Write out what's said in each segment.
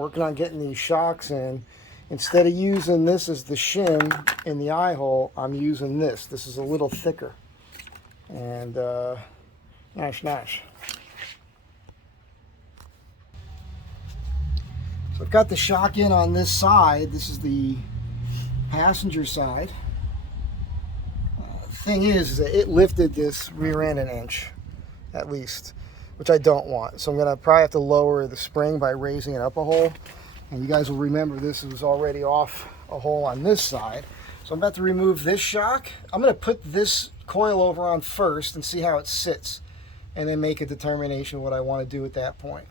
working on getting these shocks in. Instead of using this as the shim in the eye hole, I'm using this. This is a little thicker. And nash. So I've got the shock in on this side. This is the passenger side. The thing is that it lifted this rear end an inch, at least, which I don't want. So I'm gonna probably have to lower the spring by raising it up a hole. And you guys will remember this was already off a hole on this side. So I'm about to remove this shock. I'm gonna put this coil-over on first and see how it sits, and then make a determination of what I want to do at that point.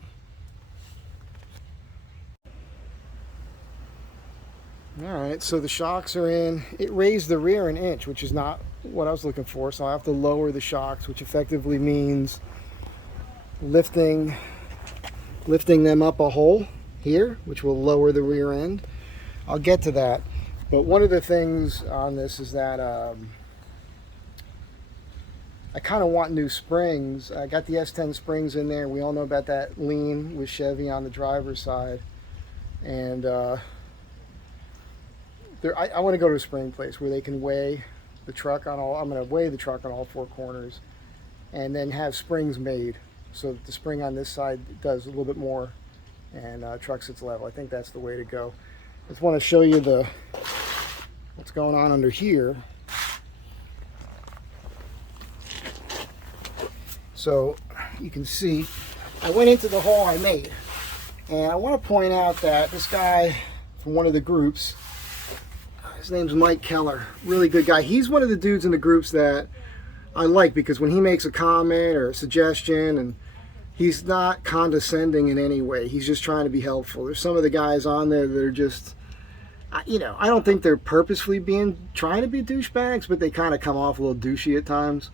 All right, so the shocks are in. It raised the rear an inch, which is not what I was looking for, so I have to lower the shocks, which effectively means lifting them up a hole here, which will lower the rear end. I'll get to that, but one of the things on this is that I kind of want new springs. I got the S10 springs in there. We all know about that lean with Chevy on the driver's side, and I want to go to a spring place where they can weigh the truck on all. I'm going to weigh the truck on all four corners, and then have springs made so that the spring on this side does a little bit more, and truck sits level. I think that's the way to go. I just want to show you what's going on under here. So you can see I went into the hole I made, and I want to point out that this guy from one of the groups, his name's Mike Keller, really good guy. He's one of the dudes in the groups that I like, because when he makes a comment or a suggestion, and he's not condescending in any way, he's just trying to be helpful. There's some of the guys on there that are just, you know, I don't think they're purposefully trying to be douchebags, but they kind of come off a little douchey at times.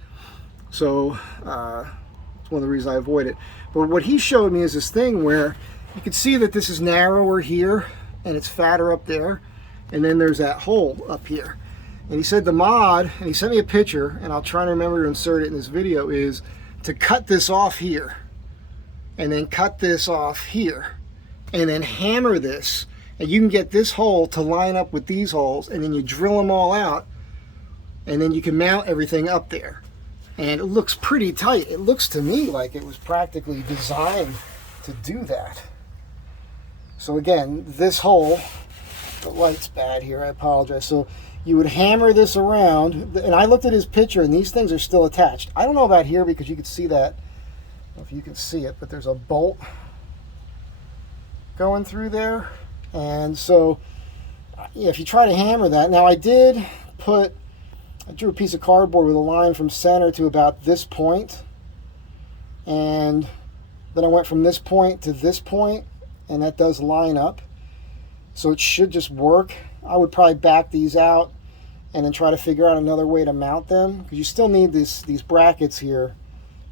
So it's one of the reasons I avoid it. But what he showed me is this thing where you can see that this is narrower here and it's fatter up there, and then there's that hole up here. And he said the mod, and he sent me a picture, and I'll try to remember to insert it in this video, is to cut this off here, and then cut this off here, and then hammer this, and you can get this hole to line up with these holes, and then you drill them all out, and then you can mount everything up there. And it looks pretty tight. It looks to me like it was practically designed to do that. So again, this hole, the light's bad here, I apologize. So you would hammer this around, and I looked at his picture, and these things are still attached. I don't know about here because you can see that, I don't know if you can see it, but there's a bolt going through there. And so yeah, if you try to hammer that, now I drew a piece of cardboard with a line from center to about this point, and then I went from this point to this point, and that does line up, so it should just work. I would probably back these out and then try to figure out another way to mount them, because you still need these brackets here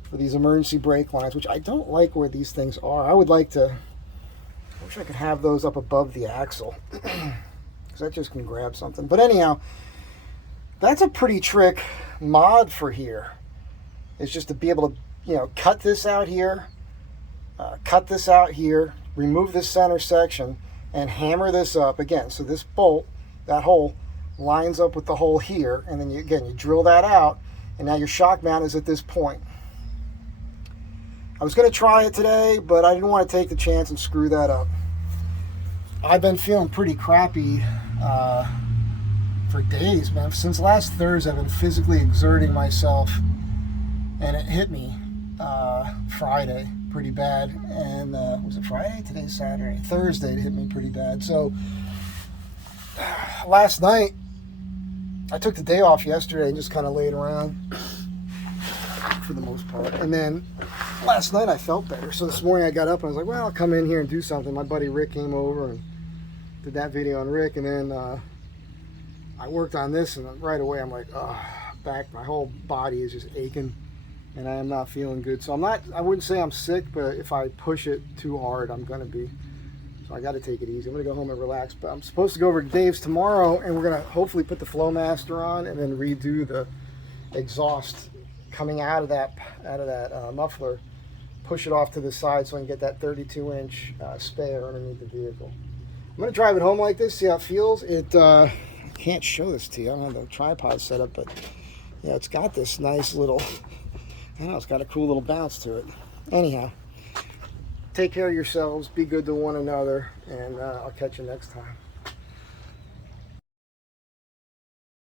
for these emergency brake lines, which I don't like where these things are. I wish I could have those up above the axle, because that just can grab something. But anyhow, that's a pretty trick mod for here. It's just to be able to, you know, cut this out here, remove this center section, and hammer this up again. So this bolt, that hole, lines up with the hole here, and then you drill that out, and now your shock mount is at this point. I was going to try it today, but I didn't want to take the chance and screw that up. I've been feeling pretty crappy for days, man. Since last Thursday, I've been physically exerting myself, and it hit me Friday pretty bad. And was it Friday? Today's Saturday. Thursday, it hit me pretty bad. So last night, I took the day off yesterday and just kind of laid around for the most part. And then last night I felt better. So this morning I got up and I was like, well, I'll come in here and do something. My buddy Rick came over and did that video on Rick, and then I worked on this, and right away I'm like, oh, my whole body is just aching, and I am not feeling good. So I wouldn't say I'm sick, but if I push it too hard, I'm gonna be. So I got to take it easy. I'm gonna go home and relax. But I'm supposed to go over to Dave's tomorrow, and we're gonna hopefully put the Flowmaster on, and then redo the exhaust coming out of that muffler push it off to the side so I can get that 32-inch spare underneath the vehicle. I'm going to drive it home like this, see how it feels. I can't show this to you. I don't have the tripod set up, but yeah, it's got this nice little, I don't know, it's got a cool little bounce to it. Anyhow, take care of yourselves, be good to one another, and I'll catch you next time.